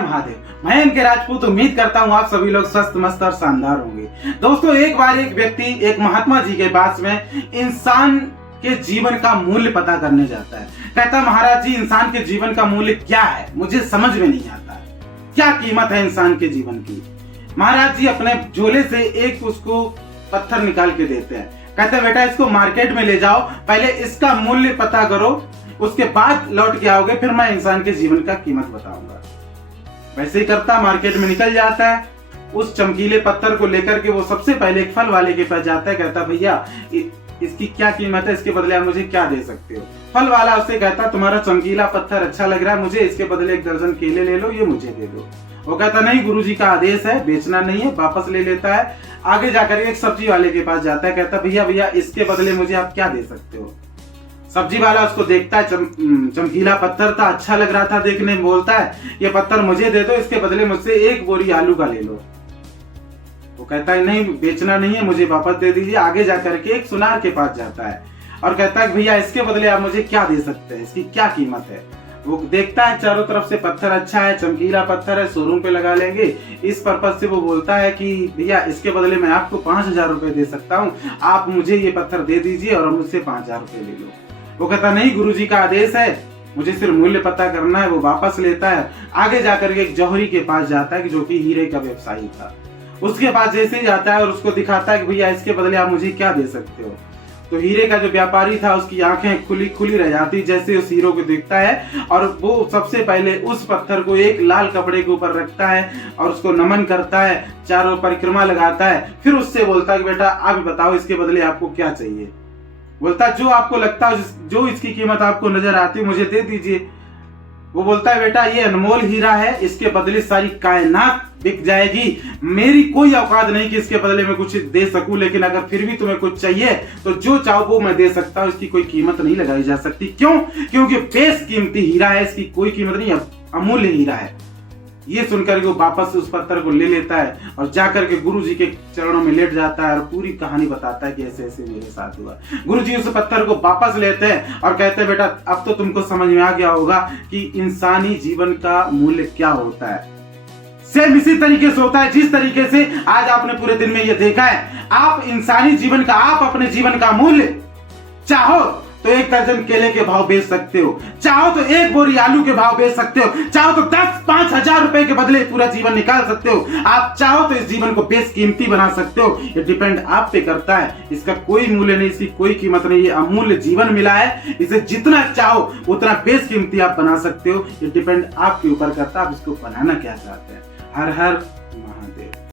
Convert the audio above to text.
महादेव। मैं इनके राजपूत उम्मीद करता हूँ आप सभी लोग स्वस्थ मस्त और शानदार होंगे। दोस्तों, एक बार एक व्यक्ति एक महात्मा जी के पास में इंसान के जीवन का मूल्य पता करने जाता है। कहता, महाराज जी, इंसान के जीवन का मूल्य क्या है, मुझे समझ में नहीं आता है, क्या कीमत है इंसान के जीवन की। महाराज जी अपने झोले से एक उसको पत्थर निकाल के देते हैं। कहते, बेटा इसको मार्केट में ले जाओ, पहले इसका मूल्य पता करो, उसके बाद लौट के आओगे, फिर मैं इंसान के जीवन का कीमत बताऊंगा। वैसे ही करता, मार्केट में निकल जाता है। उस चमकीले पत्थर को लेकर के वो सबसे पहले एक फल वाले के पास जाता है। कहता, भैया इसकी क्या कीमत है, इसके बदले आप मुझे क्या दे सकते हो। फल वाला उससे कहता, तुम्हारा चमकीला पत्थर अच्छा लग रहा है मुझे, इसके बदले 1 दर्जन केले ले लो, ये मुझे दे दो। वो कहता, नहीं गुरुजी का आदेश है, बेचना नहीं है, वापस ले लेता है। आगे जाकर एक सब्जी वाले के पास जाता है। कहता, भैया इसके बदले मुझे आप क्या दे सकते हो। सब्जी वाला उसको देखता है, चमकीला पत्थर था, अच्छा लग रहा था देखने में, बोलता है, ये पत्थर मुझे दे दो, इसके बदले मुझसे 1 बोरी आलू का ले लो। वो कहता है, नहीं बेचना नहीं है, मुझे वापस दे दीजिए। आगे जाकर के एक सुनार के पास जाता है और कहता है, भैया इसके बदले आप मुझे क्या दे सकते हैं, इसकी क्या कीमत है। वो देखता है चारों तरफ से पत्थर अच्छा है, चमकीला पत्थर है, शोरूम पे लगा लेंगे, इस पर्पज से वो बोलता है कि भैया इसके बदले मैं आपको 5000 रुपए दे सकता हूँ, आप मुझे ये पत्थर दे दीजिए और मुझसे 5000 रुपए ले लो। वो कहता, नहीं गुरुजी का आदेश है, मुझे सिर्फ मूल्य पता करना है। वो वापस लेता है। आगे जाकर के एक जौहरी के पास जाता है जो कि हीरे का व्यवसायी था। उसके पास जैसे ही जाता है और उसको दिखाता है कि भैया इसके बदले आप मुझे क्या दे सकते हो, तो हीरे का जो व्यापारी था उसकी आंखें खुली रह जाती जैसे उस हीरो को देखता है, और वो सबसे पहले उस पत्थर को एक लाल कपड़े के ऊपर रखता है और उसको नमन करता है, चारों परिक्रमा लगाता है। फिर उससे बोलता है कि बेटा आप बताओ इसके बदले आपको क्या चाहिए। बोलता है, जो आपको लगता है, जो इसकी कीमत आपको नजर आती है मुझे दे दीजिए। वो बोलता है, बेटा ये अनमोल हीरा है, इसके बदले सारी कायनात बिक जाएगी, मेरी कोई औकात नहीं कि इसके बदले में कुछ दे सकूं, लेकिन अगर फिर भी तुम्हें कुछ चाहिए तो जो चाहो वो मैं दे सकता हूं, इसकी कोई कीमत नहीं लगाई जा सकती। क्यों? क्योंकि बेशकीमती हीरा है, इसकी कोई कीमत नहीं, अमूल्य हीरा है। ये सुनकर के वो वापस उस पत्थर को ले लेता है और जाकर के गुरुजी के चरणों में लेट जाता है और पूरी कहानी बताता है कि ऐसे ऐसे मेरे साथ हुआ। गुरुजी उस पत्थर को वापस लेते हैं और कहते हैं, बेटा अब तो तुमको समझ में आ गया होगा कि इंसानी जीवन का मूल्य क्या होता है। सेम इसी तरीके से होता है जिस तरीके से आज आपने पूरे दिन में ये देखा है। आप इंसानी जीवन का, आप अपने जीवन का मूल्य चाहो तो 1 दर्जन केले के भाव बेच सकते हो, चाहो तो 1 बोरी आलू के भाव बेच सकते हो, चाहो तो 10-5 हजार रुपए के बदले पूरा जीवन निकाल सकते हो, आप चाहो तो इस जीवन को बेशकीमती बना सकते हो। ये डिपेंड आप पे करता है। इसका कोई मूल्य नहीं, इसकी कोई कीमत नहीं, ये अमूल्य जीवन मिला है, इसे जितना चाहो उतना बेशकीमती आप बना सकते हो। ये डिपेंड आपके ऊपर करता है, आप इसको बनाना क्या चाहते हैं। हर हर